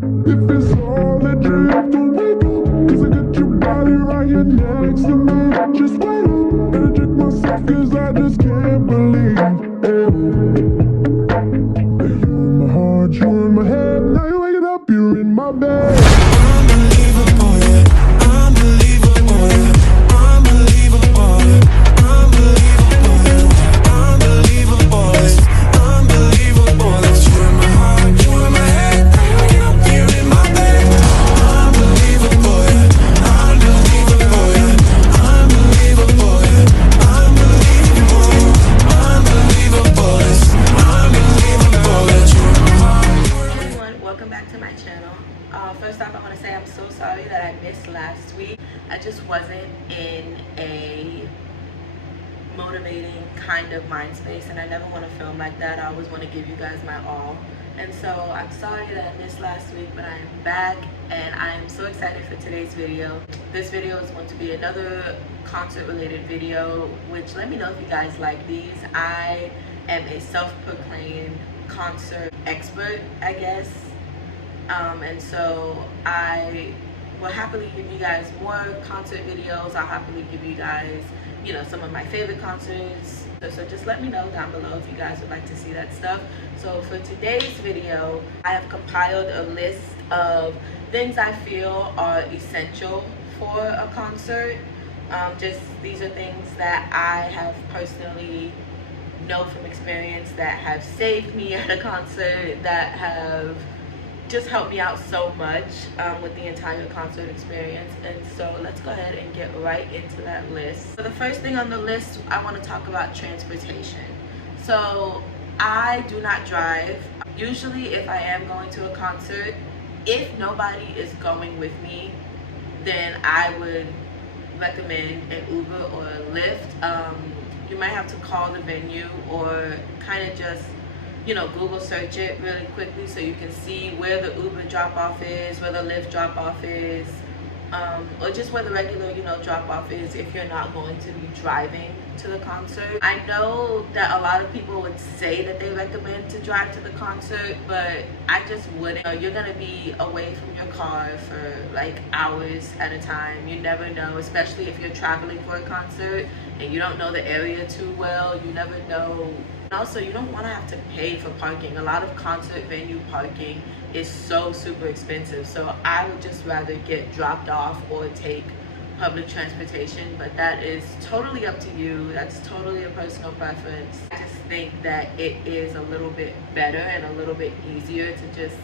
If it's all that you have to wake up, 'cause I got your body right here next to me. Just wait up and check myself, 'cause I just can't believe that you're in my heart, you're in my head. Now you're waking up, you're in my bed. Unbelievable, yeah. Unbelievable, yeah. Unbelievable, yeah. Unbelievable, yeah. Unbelievable, it's unbelievable that you're in my heart, you're in my head. Now you're waking up, you're in my bed. Unbelievable, yeah. Unbelievable, yeah. Unbelievable, yeah. Unbelievable, unbelievable, it's unbelievable that you're in my heart. Hey everyone, welcome back to my channel. First off, I want to say I'm so sorry that I missed last week. I just wasn't in a motivating kind of mind space, and I never want to film like that. I always want to give you guys my all. And so I'm sorry that I missed last week, but I am back and I am so excited for today's video. This video is going to be another concert related video, which let me know if you guys like these. I am a self-proclaimed concert expert, I guess. And so I will happily give you guys more concert videos. I'll happily give you guys, you know, some of my favorite concerts. So just let me know down below if you guys would like to see that stuff. So for today's video, I have compiled a list of things I feel are essential for a concert. Just these are things that I have personally know from experience that have saved me at a concert, that have just helped me out so much with the entire concert experience. And so let's go ahead and get right into that list. So the first thing on the list, I want to talk about transportation. So I do not drive. Usually if I am going to a concert, if nobody is going with me, then I would recommend an Uber or a Lyft. You might have to call the venue or kind of just, you know, Google search it really quickly so you can see where the Uber drop off is, where the Lyft drop off is, or just where the regular, you know, drop off is if you're not going to be driving to the concert. I know that a lot of people would say that they recommend to drive to the concert, but I just wouldn't. You're gonna be away from your car for like hours at a time. You never know, especially if you're traveling for a concert and you don't know the area too well. You never know. Also, you don't want to have to pay for parking. A lot of concert venue parking is so super expensive, so I would just rather get dropped off or take public transportation, but that is totally up to you. That's totally a personal preference. I just think that it is a little bit better and a little bit easier to just,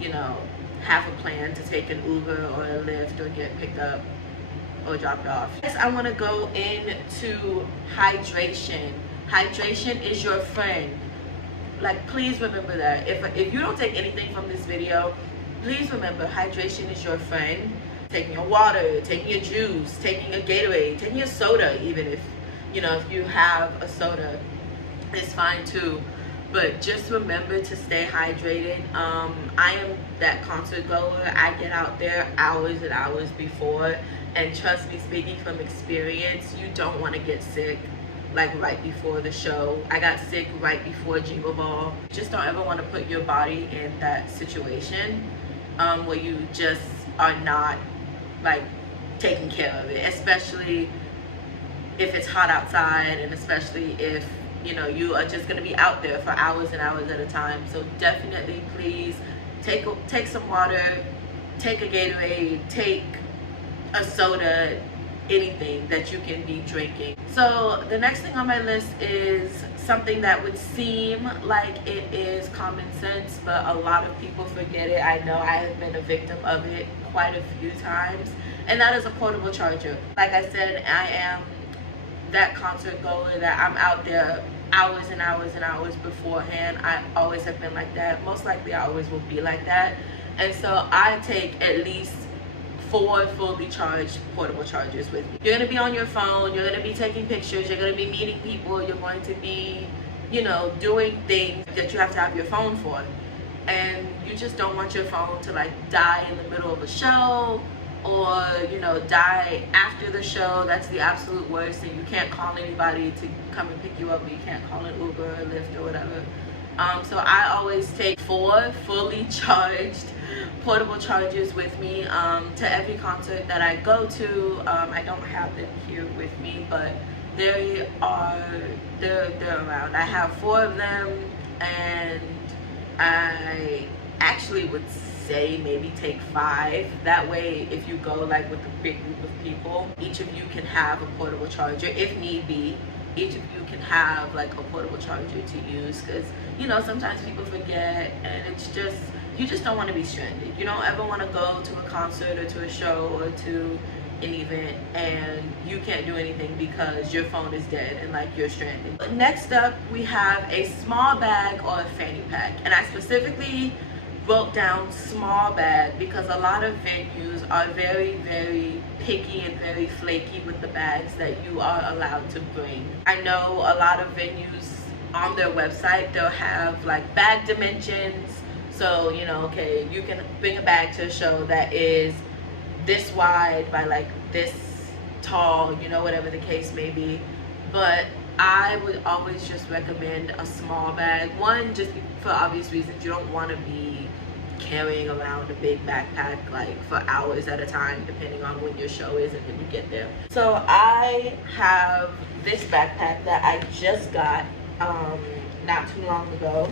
you know, have a plan to take an Uber or a Lyft or get picked up or dropped off. Next, I want to go into hydration. Hydration is your friend. Like, please remember that. If you don't take anything from this video, please remember hydration is your friend. Taking your water, taking your juice, taking a Gatorade, taking a soda, even if, you know, if you have a soda, it's fine too. But just remember to stay hydrated. I am that concert goer. I get out there hours and hours before, and trust me, speaking from experience, you don't want to get sick like right before the show. I got sick right before Jingle Ball. Just don't ever want to put your body in that situation where you just are not like taking care of it, especially if it's hot outside, and especially if, you know, you are just going to be out there for hours and hours at a time. So definitely please take some water, take a Gatorade, take a soda, anything that you can be drinking. So the next thing on my list is something that would seem like it is common sense, but a lot of people forget it. I know I have been a victim of it quite a few times, and that is a portable charger. Like I said, I am that concert goer that I'm out there hours and hours and hours beforehand. I always have been like that. Most likely I always will be like that. And so I take at least 4 fully charged portable chargers with me. You're gonna be on your phone, you're gonna be taking pictures, you're gonna be meeting people, you're going to be, you know, doing things that you have to have your phone for. And you just don't want your phone to like die in the middle of a show, or, you know, die after the show. That's the absolute worst. And you can't call anybody to come and pick you up, or you can't call an Uber or Lyft or whatever. So I always take 4 fully charged portable chargers with me to every concert that I go to. I don't have them here with me, but they're around. I have 4 of them, and I actually would say maybe take 5. That way, if you go like with a big group of people, each of you can have a portable charger if need be. Each of you can have like a portable charger to use, because you know sometimes people forget, and it's just, you just don't want to be stranded. You don't ever want to go to a concert or to a show or to an event and you can't do anything because your phone is dead and like you're stranded. Next up, we have a small bag or a fanny pack, and I specifically wrote down small bag because a lot of venues are very picky and very flaky with the bags that you are allowed to bring. I know a lot of venues on their website, they'll have like bag dimensions, so you know, okay, you can bring a bag to a show that is this wide by like this tall, you know, whatever the case may be. But I would always just recommend a small bag. One, just for obvious reasons, you don't want to be carrying around a big backpack like for hours at a time, depending on when your show is and when you get there. So I have this backpack that I just got not too long ago.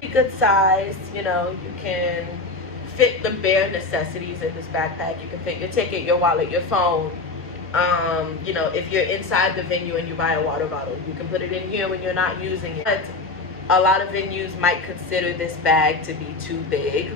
Pretty good size, you know, you can fit the bare necessities in this backpack. You can fit your ticket, your wallet, your phone. You know, if you're inside the venue and you buy a water bottle, you can put it in here when you're not using it. But a lot of venues might consider this bag to be too big.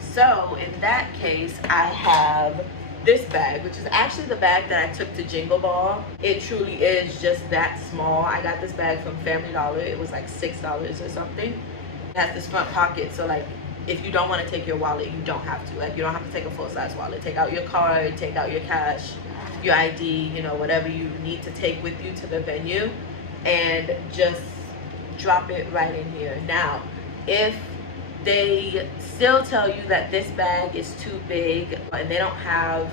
So in that case, I have this bag, which is actually the bag that I took to Jingle Ball. It truly is just that small. I got this bag from Family Dollar. It was like $6 or something. It has this front pocket, so like if you don't want to take your wallet, you don't have to. Like you don't have to take a full-size wallet. Take out your card, take out your cash, your ID, you know, whatever you need to take with you to the venue, and just drop it right in here. Now, if they still tell you that this bag is too big and they don't have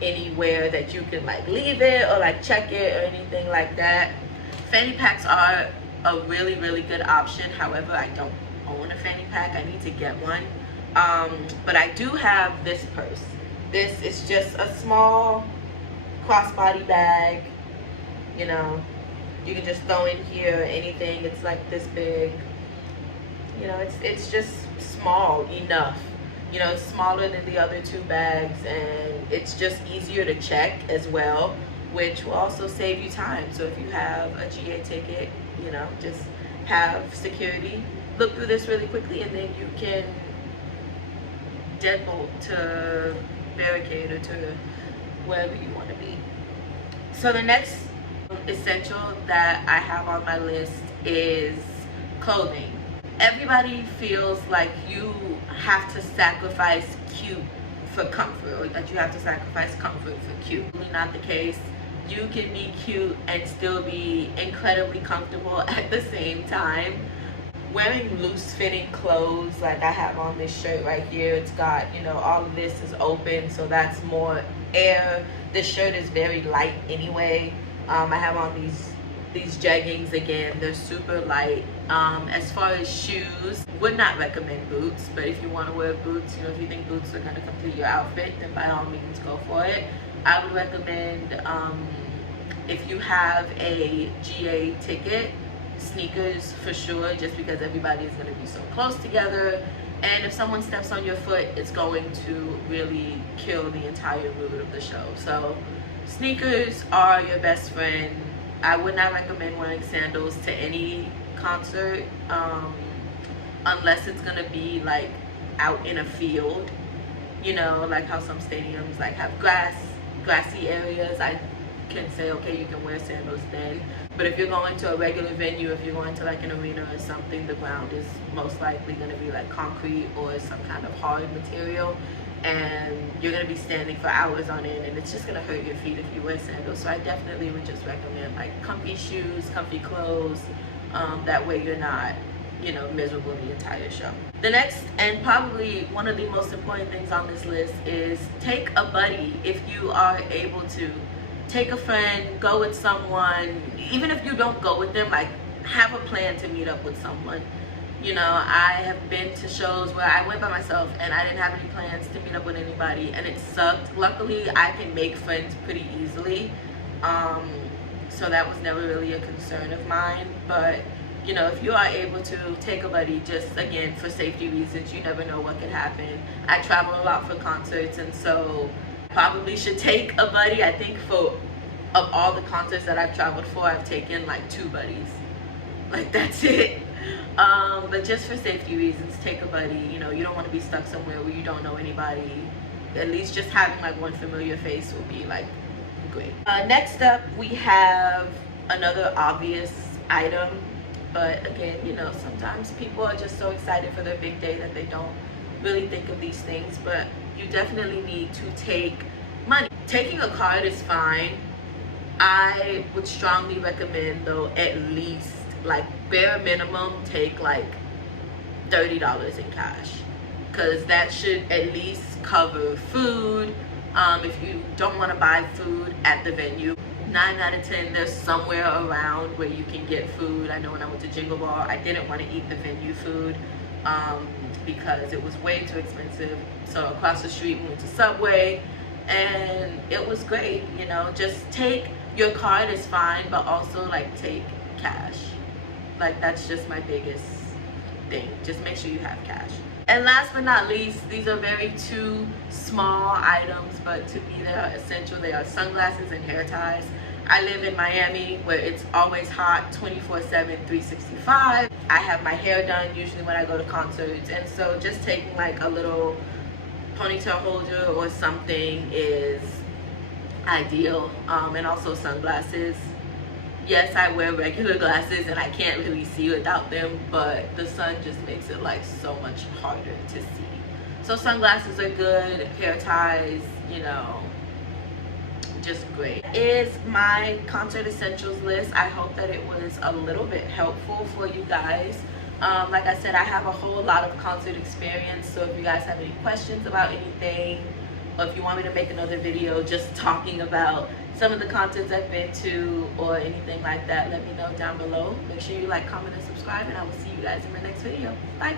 anywhere that you can like leave it or like check it or anything like that, fanny packs are a really good option. However, I don't own a fanny pack. I need to get one. But I do have this purse. This is just a small crossbody bag. You know, you can just throw in here anything. It's like this big. You know, it's just small enough. You know, it's smaller than the other 2 bags, and it's just easier to check as well, which will also save you time. So if you have a GA ticket, you know, just have security look through this really quickly, and then you can deadbolt to barricade or to wherever you want to be. So the next essential that I have on my list is clothing. Everybody feels like you have to sacrifice cute for comfort, or that you have to sacrifice comfort for cute. Really not the case. You can be cute and still be incredibly comfortable at the same time. Wearing loose fitting clothes, like I have on this shirt right here, it's got, you know, all of this is open, so that's more air. This shirt is very light anyway. I have on these jeggings. Again, they're super light. As far as shoes, would not recommend boots, but if you want to wear boots, you know, if you think boots are going to complete your outfit, then by all means go for it. I would recommend, if you have a GA ticket, sneakers for sure, just because everybody is going to be so close together, and if someone steps on your foot, it's going to really kill the entire mood of the show. So sneakers are your best friend. I would not recommend wearing sandals to any concert unless it's going to be like out in a field, you know, like how some stadiums like have grassy areas. I can say, okay, you can wear sandals then. But if you're going to a regular venue, if you're going to like an arena or something, the ground is most likely going to be like concrete or some kind of hard material, and you're going to be standing for hours on end, and it's just going to hurt your feet if you wear sandals. So I definitely would just recommend like comfy shoes, comfy clothes. That way you're not, you know, miserable the entire show. The next, and probably one of the most important things on this list, is take a buddy if you are able to. Take a friend, go with someone. Even if you don't go with them, like have a plan to meet up with someone. You know, I have been to shows where I went by myself and I didn't have any plans to meet up with anybody, and it sucked. Luckily, I can make friends pretty easily, so that was never really a concern of mine. But you know, if you are able to take a buddy, just again for safety reasons, you never know what could happen. I travel a lot for concerts, and so probably should take a buddy. I think for of all the concerts that I've traveled for, I've taken like 2 buddies. Like, that's it. But just for safety reasons, take a buddy. You know, you don't want to be stuck somewhere where you don't know anybody. At least just having like one familiar face will be like great. Next up, we have another obvious item, but again, you know, sometimes people are just so excited for their big day that they don't really think of these things. But you definitely need to take money. Taking a card is fine. I would strongly recommend, though, at least like bare minimum take like $30 in cash, because that should at least cover food. If you don't want to buy food at the venue, 9 out of 10 there's somewhere around where you can get food. I know when I went to Jingle Ball, I didn't want to eat the venue food because it was way too expensive. So across the street we went to Subway, and it was great. You know, just take your card is fine, but also like take cash. Like, that's just my biggest thing. Just make sure you have cash. And last but not least, these are very 2 small items, but to me they are essential. They are sunglasses and hair ties. I live in Miami where it's always hot 24/7, 365. I have my hair done usually when I go to concerts, and so just taking like a little ponytail holder or something is ideal. And also sunglasses. Yes, I wear regular glasses and I can't really see without them, but the sun just makes it like so much harder to see. So sunglasses are good, hair ties, you know, just great. Is my concert essentials list. I hope that it was a little bit helpful for you guys. Like I said, I have a whole lot of concert experience, so if you guys have any questions about anything, or if you want me to make another video just talking about some of the concerts I've been to or anything like that, let me know down below. Make sure you like, comment, and subscribe, and I will see you guys in my next video. Bye.